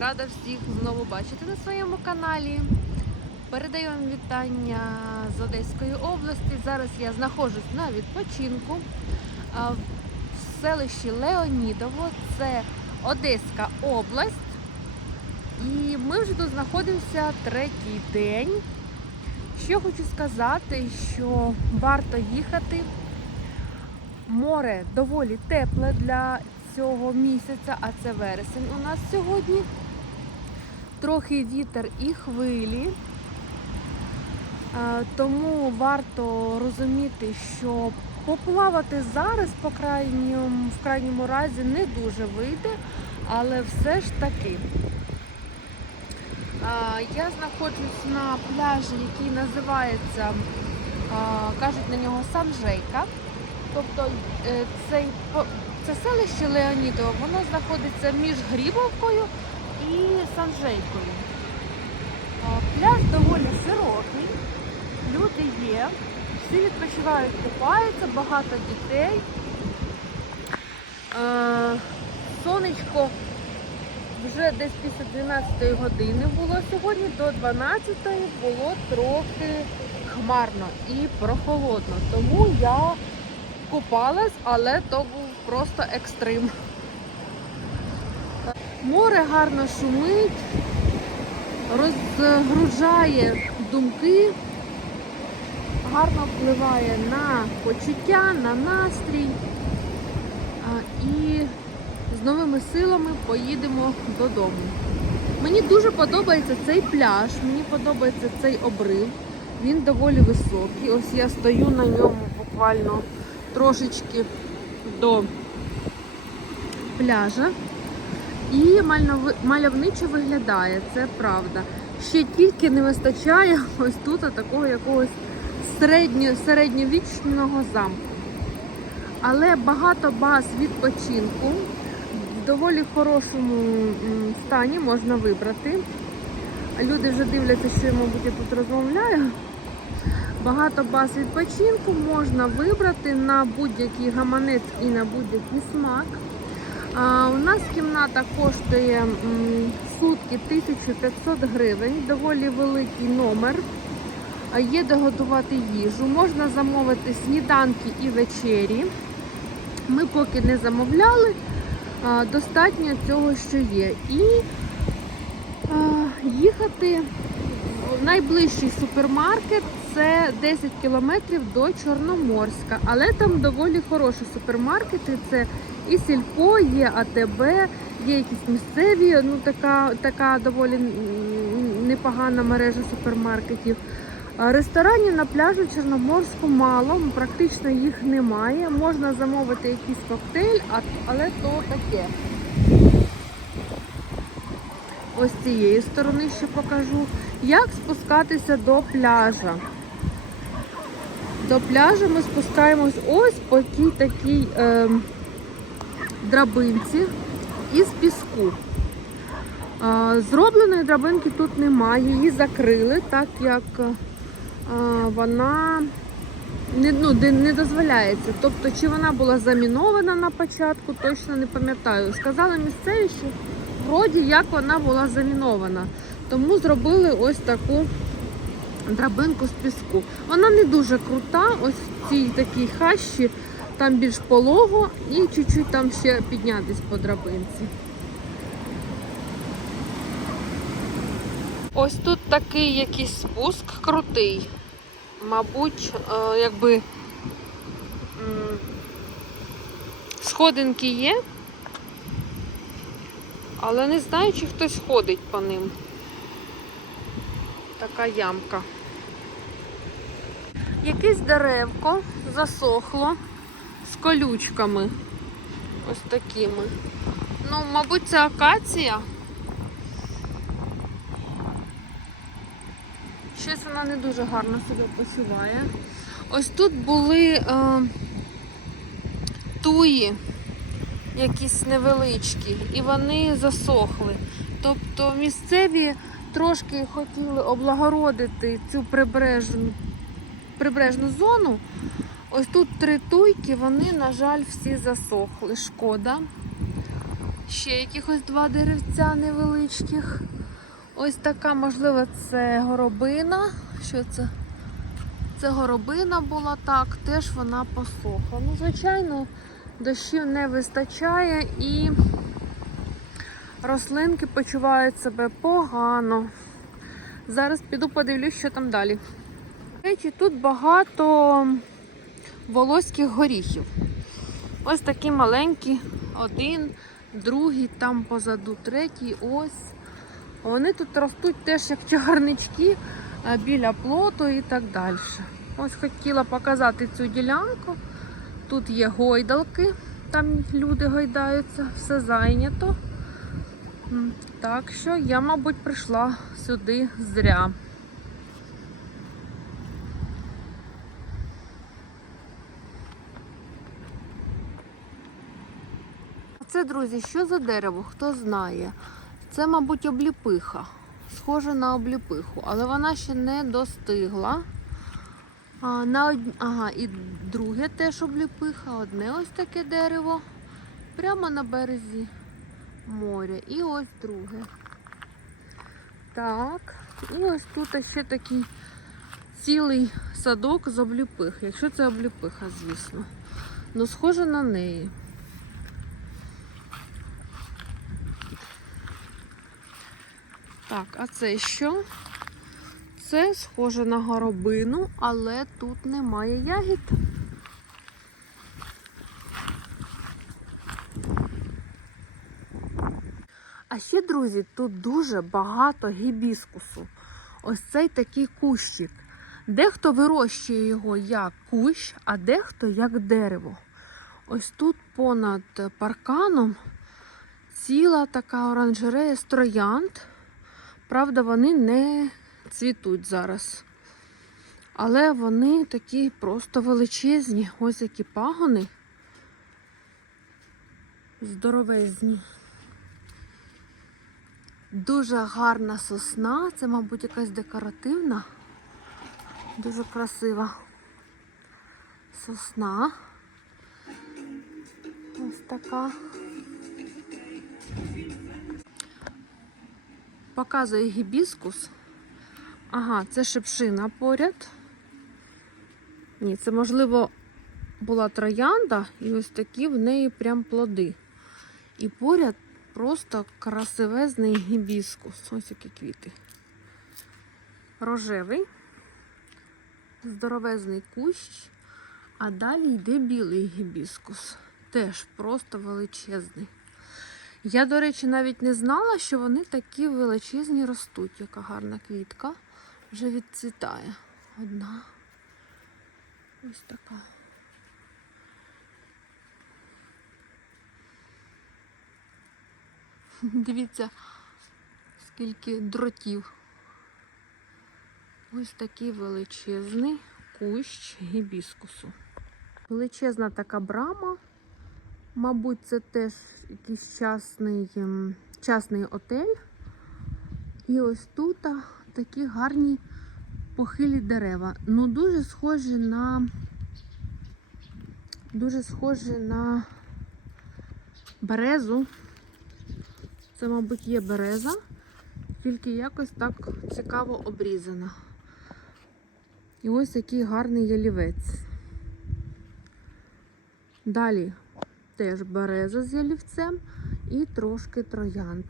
Рада всіх знову бачити на своєму каналі. Передаю вам вітання з Одеської області. Зараз я знаходжусь на відпочинку в селищі Леонідово. Це Одеська область. І ми вже тут знаходимося третій день. Що хочу сказати, що варто їхати. Море доволі тепле для цього місяця, а це вересень у нас сьогодні. Трохи вітер і хвилі. Тому варто розуміти, що поплавати зараз, по крайньому, в крайньому разі, не дуже вийде, але все ж таки. Я знаходжусь на пляжі, який називається, кажуть на нього Санжейка. Тобто е, цей, це селище Леонідово, воно знаходиться між Грібовкою і Санжейкою. А, Пляж доволі широкий, люди є, всі відпочивають, купаються, багато дітей. Е, Сонечко вже десь після 12 години було сьогодні, до 12 було трохи хмарно і прохолодно. Тому я купалась, але то був просто екстрим. Море гарно шумить, розгружає думки, гарно впливає на почуття, на настрій. І з новими силами поїдемо додому. Мені дуже подобається цей пляж, мені подобається цей обрив. Він доволі високий. Ось я стою на ньому буквально трошечки до пляжа. І мальовничо виглядає, це правда. Ще тільки не вистачає ось тут такого якогось середньо, середньовічного замку. Але багато баз відпочинку в доволі хорошому стані можна вибрати. Люди вже дивляться, що я, мабуть, я тут розмовляю. Багато баз відпочинку можна вибрати на будь-який гаманець і на будь-який смак. У нас кімната коштує сутки 1500 гривень, доволі великий номер. Є де готувати їжу, можна замовити сніданки і вечері. Ми поки не замовляли, достатньо цього, що є. І їхати в найближчий супермаркет це 10 кілометрів до Чорноморська, але там доволі хороші супермаркети. Це і сільпо, є АТБ, є якісь місцеві, ну така, така доволі непогана мережа супермаркетів. Ресторанів на пляжу Чорноморську мало, практично їх немає. Можна замовити якийсь коктейль, але то таке. Ось цієї сторони ще покажу. Як спускатися до пляжа? До пляжу ми спускаємось ось по тій такій е, драбинці із піску. А, Зробленої драбинки тут немає, її закрили, так як е, вона не, ну, не дозволяється. Тобто, чи вона була замінована на початку, точно не пам'ятаю. Сказали місцеві, що вроді як вона була замінована. Тому зробили ось таку драбинку з піску. Вона не дуже крута, ось в цій такій хащі, там більш полого і чуть-чуть там ще піднятись по драбинці. Ось тут такий якийсь спуск крутий. Мабуть, е, якби сходинки є, але не знаю, чи хтось ходить по ним. Така ямка. Якесь деревко засохло з колючками. Ось такими. Ну, мабуть, це акація. Щось вона не дуже гарно себе посуває. Ось тут були е, туї, якісь невеличкі, і вони засохли. Тобто місцеві трошки хотіли облагородити цю прибережну, прибережну зону. Ось тут три туйки, вони, на жаль, всі засохли. Шкода. Ще якихось два деревця невеличких. Ось така, можливо, це горобина. Що це? Це горобина була так, теж вона посохла. Ну, звичайно, дощів не вистачає і рослинки почувають себе погано. Зараз піду подивлюсь, що там далі. Речі, тут багато волоських горіхів. Ось такі маленькі, один, другий, там позаду третій, ось. Вони тут ростуть теж як чагарнички біля плоту і так далі. Ось хотіла показати цю ділянку. Тут є гойдалки, там люди гойдаються, все зайнято. Так що я, мабуть, прийшла сюди зря. Це, друзі, що за дерево? Хто знає? Це, мабуть, обліпиха. Схоже на обліпиху, але вона ще не достигла. А, на од... Ага, і друге теж обліпиха, одне ось таке дерево. Прямо на березі моря. І ось друге. Так. І ось тут ще такий цілий садок з обліпих. Якщо це обліпиха, звісно. Ну, схоже на неї. Так, а це що? Це схоже на горобину, але тут немає ягід. А ще, друзі, тут дуже багато гібіскусу. Ось цей такий кущик. Дехто вирощує його як кущ, а дехто як дерево. Ось тут понад парканом ціла така оранжерея з троянд. Правда, вони не цвітуть зараз. Але вони такі просто величезні. Ось які пагони. Здоровезні. Дуже гарна сосна. Це, мабуть, якась декоративна. Дуже красива сосна. Ось така. Показує гібіскус. Ага, це шипшина поряд. Ні, це, можливо, була троянда, і ось такі в неї прям плоди. І поряд просто красивезний гібіскус. Ось які квіти. Рожевий, здоровезний кущ, а далі йде білий гібіскус. Теж просто величезний. Я, до речі, навіть не знала, що вони такі величезні ростуть. Яка гарна квітка. Вже відцвітає. Одна. Ось така. Дивіться, скільки дротів. Ось такий величезний кущ гібіскусу. Величезна така брама. Мабуть, це теж якийсь частний, ем, частний отель. І ось тут такі гарні похилі дерева. Ну, дуже схожі на дуже схожі на березу. Це, мабуть, є береза, тільки якось так цікаво обрізана. І ось який гарний ялівець. Далі теж береза з ялівцем і трошки троянд.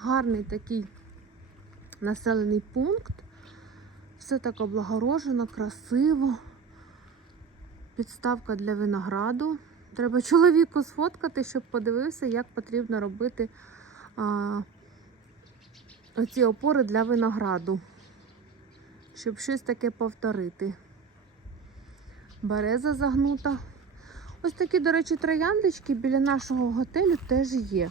Гарний такий населений пункт. Все так облагорожено, красиво. Підставка для винограду. Треба чоловіку сфоткати, щоб подивився, як потрібно робити а, оці опори для винограду. Щоб щось таке повторити. Береза загнута. Ось такі, до речі, трояндочки біля нашого готелю теж є.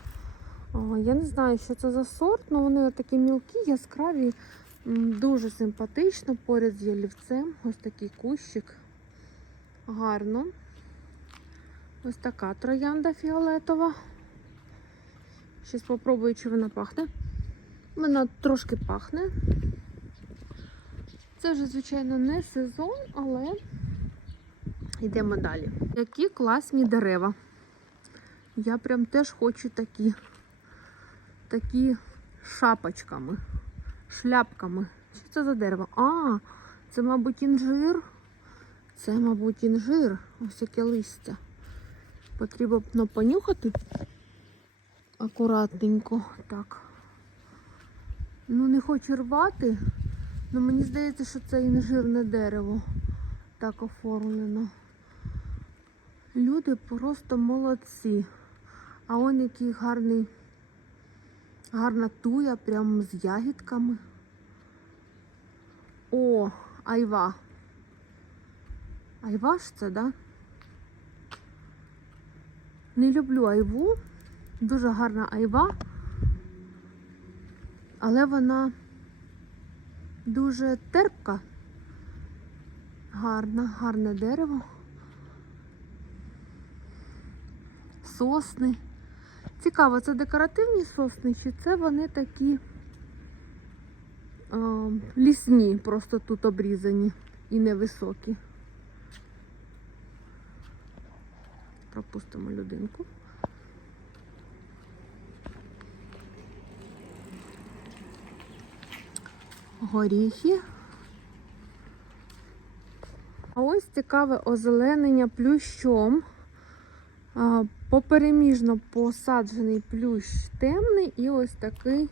Я не знаю, що це за сорт, але вони такі мілкі, яскраві, дуже симпатично, поряд з ялівцем. Ось такий кущик. Гарно. Ось така троянда фіолетова. Щас спробую, чи вона пахне. Вона трошки пахне. Це вже, звичайно, не сезон, але йдемо далі. Які класні дерева. Я прям теж хочу такі. такі шапочками, шляпками. Що це за дерево? А, це, мабуть, інжир. Це, мабуть, інжир. Ось яке листя. Потрібно понюхати акуратненько. Так. Ну, не хочу рвати, але мені здається, що це інжирне дерево так оформлено. Люди просто молодці. А он який гарний, гарна туя, прямо з ягідками. О, айва. Айва ж це, да? Не люблю айву. Дуже гарна айва. Але вона дуже терпка. Гарна, гарне дерево. Сосни. Цікаво, це декоративні сосни, чи це вони такі а, лісні, просто тут обрізані і невисокі. Пропустимо людинку. Горіхи. А ось цікаве озеленення плющом. Попереміжно посаджений плющ темний і ось такий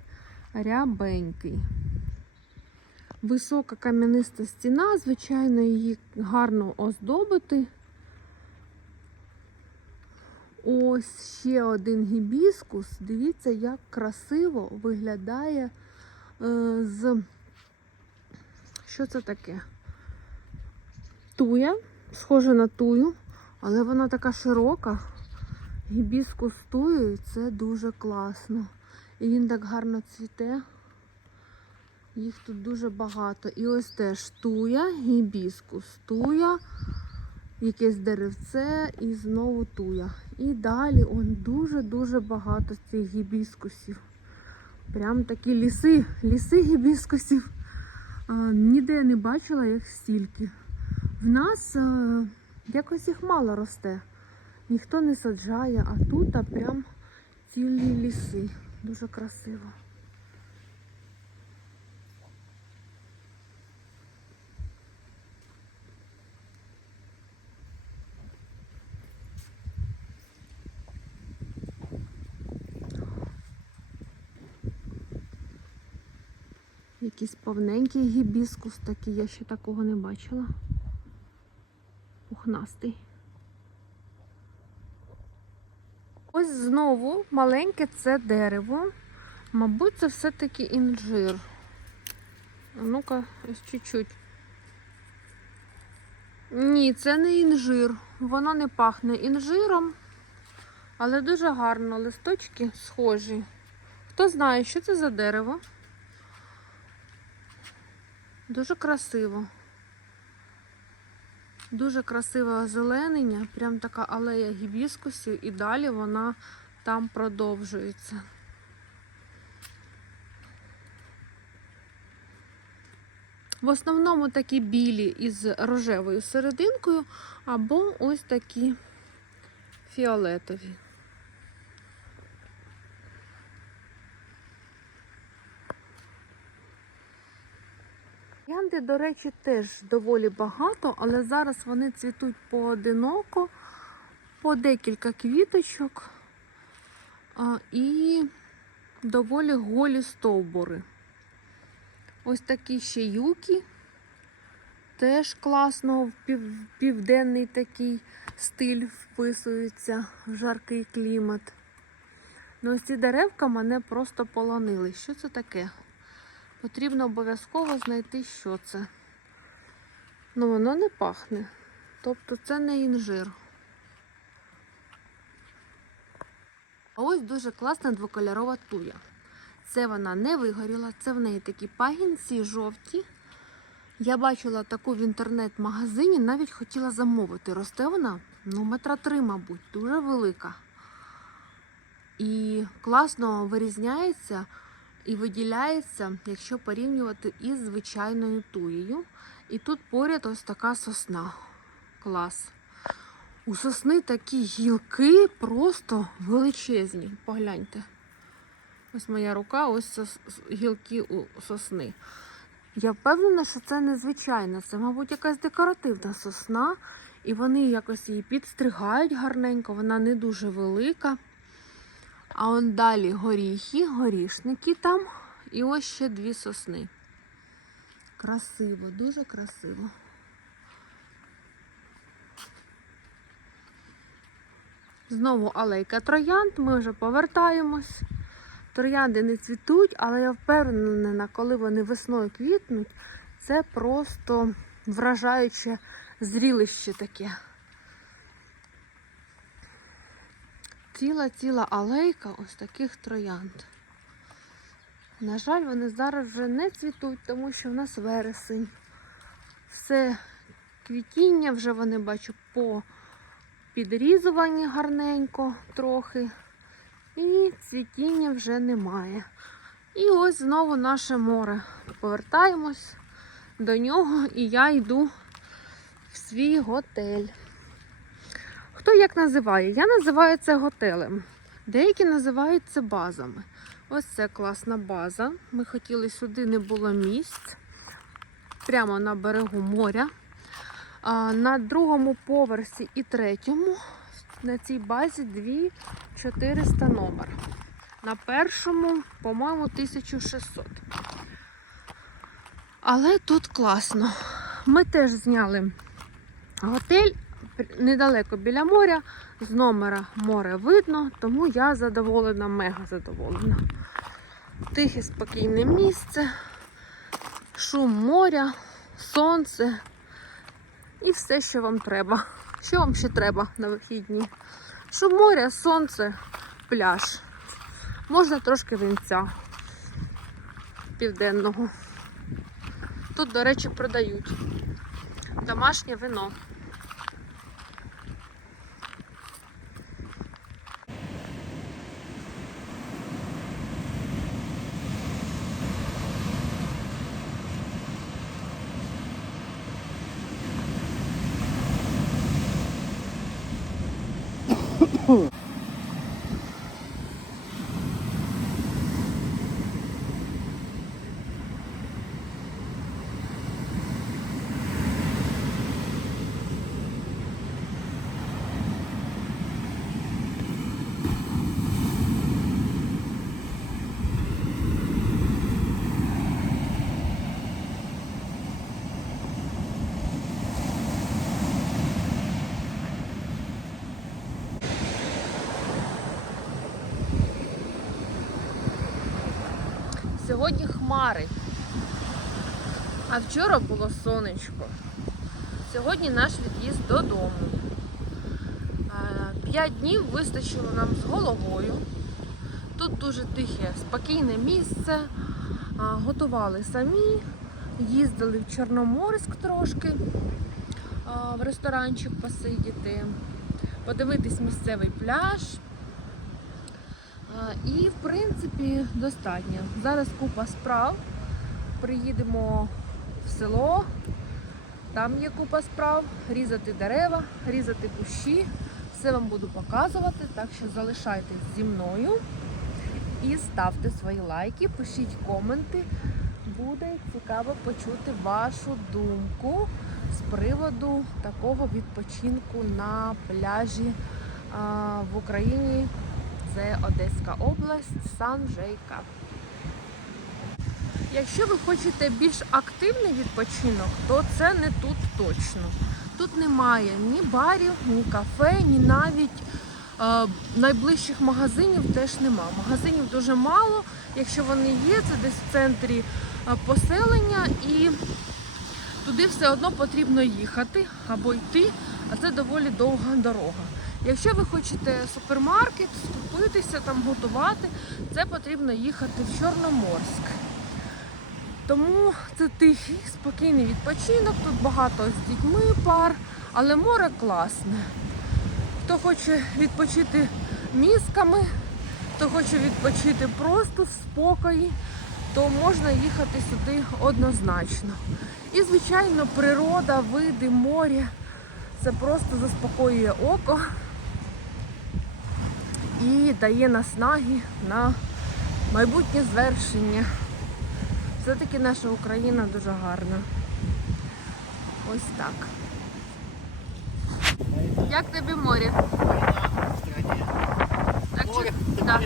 рябенький. Висока кам'яниста стіна, звичайно, її гарно оздобити. Ось ще один гібіскус. Дивіться, як красиво виглядає е, з. Що це таке? Туя, схоже на тую, але вона така широка. Гібіскус тує, і це дуже класно. І він так гарно цвіте. Їх тут дуже багато. І ось теж туя, гібіскус, туя, якесь деревце і знову туя. І далі он дуже-дуже багато цих гібіскусів. Прям такі ліси, ліси гібіскусів. Ніде не бачила їх стільки. В нас а, якось їх мало росте. Ніхто не саджає, а тут а прям цілі ліси. Дуже красиво. Якийсь повненький гібіскус такий, я ще такого не бачила. Пухнастий. Ось знову маленьке це дерево. Мабуть, це все-таки інжир. Ну-ка, ось чуть-чуть. Ні, це не інжир. Воно не пахне інжиром, але дуже гарно. Листочки схожі. Хто знає, що це за дерево? Дуже красиво. Дуже красиве озеленення, прям така алея гібіскусів, і далі вона там продовжується. В основному такі білі із рожевою серединкою, або ось такі фіолетові. Янди, до речі, теж доволі багато, але зараз вони цвітуть поодиноко, по декілька квіточок і доволі голі стовбури. Ось такі ще юки. Теж класно в південний такий стиль вписується в жаркий клімат. Ну, ось ці деревка мене просто полонили. Що це таке? Потрібно обов'язково знайти, що це. Ну, воно не пахне. Тобто це не інжир. А ось дуже класна двокольорова туя. Це вона не вигоріла, це в неї такі пагінці жовті. Я бачила таку в інтернет-магазині, навіть хотіла замовити. Росте вона, ну, метра три, мабуть, дуже велика. І класно вирізняється і виділяється, якщо порівнювати із звичайною туєю. І тут поряд ось така сосна. Клас. У сосни такі гілки просто величезні. Погляньте. Ось моя рука, ось гілки у сосни. Я впевнена, що це незвичайно. Це, мабуть, якась декоративна сосна. І вони якось її підстригають гарненько, вона не дуже велика. А он далі горіхи, горішники там. І ось ще дві сосни. Красиво, дуже красиво. Знову алейка троянд, ми вже повертаємось. Троянди не цвітуть, але я впевнена, коли вони весною квітнуть, це просто вражаюче зрілище таке. Ціла-ціла алейка ось таких троянд. На жаль, вони зараз вже не цвітуть, тому що в нас вересень. Все квітіння вже вони бачу по підрізувані гарненько трохи. І цвітіння вже немає. І ось знову наше море. Повертаємось до нього, і я йду в свій готель. Хто як називає? Я називаю це готелем. Деякі називають це базами. Ось це класна база. Ми хотіли сюди, не було місць. Прямо на берегу моря. А на другому поверсі і третьому на цій базі 2400 номер. На першому, по-моєму, 1600. Але тут класно. Ми теж зняли готель недалеко біля моря. З номера море видно, тому я задоволена, мега задоволена. Тихе, спокійне місце, шум моря, сонце і все, що вам треба. Що вам ще треба на вихідні? Шум моря, сонце, пляж. Можна трошки вінця південного. Тут, до речі, продають домашнє вино. Сьогодні хмари. А вчора було сонечко. Сьогодні наш від'їзд додому. П'ять днів вистачило нам з головою. Тут дуже тихе, спокійне місце. Готували самі, їздили в Чорноморськ трошки, в ресторанчик посидіти, подивитись місцевий пляж. І, в принципі, достатньо. Зараз купа справ. Приїдемо в село, там є купа справ, різати дерева, різати кущі. Все вам буду показувати, так що залишайтесь зі мною і ставте свої лайки, пишіть коменти. Буде цікаво почути вашу думку з приводу такого відпочинку на пляжі в Україні. Це Одеська область, Сан-Жейка. Якщо ви хочете більш активний відпочинок, то це не тут точно. Тут немає ні барів, ні кафе, ні навіть е, найближчих магазинів теж нема. Магазинів дуже мало. Якщо вони є, це десь в центрі е, поселення і туди все одно потрібно їхати або йти, а це доволі довга дорога. Якщо ви хочете супермаркет, скупитися, там готувати, це потрібно їхати в Чорноморськ. Тому це тихий, спокійний відпочинок. Тут багато з дітьми пар, але море класне. Хто хоче відпочити мізками, хто хоче відпочити просто в спокої, то можна їхати сюди однозначно. І, звичайно, природа, види, море це просто заспокоює око і дає наснаги на майбутнє звершення. Все-таки наша Україна дуже гарна. Ось так. Як тобі море? Так, Море да.